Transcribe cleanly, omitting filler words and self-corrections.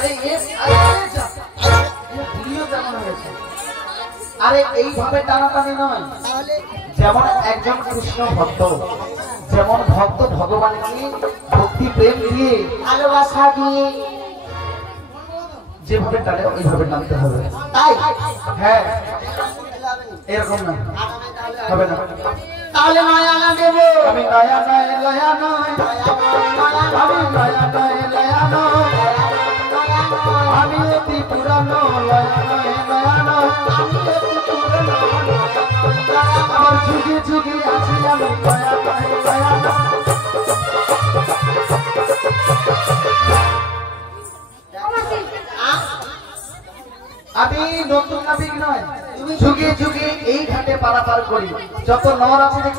আরে আরে এইভাবে টানাটানি নয়, যেমন একজন কৃষ্ণ ভক্ত যেমন ভক্ত ভগবানকে ভক্তি প্রেম দিয়ে ভালোবাসা দিয়ে যেভাবে টানে ওইভাবে টানতে হবে। তাই হ্যাঁ, এরকম না হবে না। তাহলে নয়া না দেব আমি, নয়া নয় লয়া নয়, আমি নয়া নয় লয়া নয়, আমি অতি পুরানো লয়া নয় লয়া নয়, আমি অতি পুরানো আমার যুগে যুগে আছি আমি লয়া নয় লয়া নয়। আমি নতুন নাবিক নয়, যুগে যুগে এই ঘাটে পারাপার করি। যত নর আছে দেখতে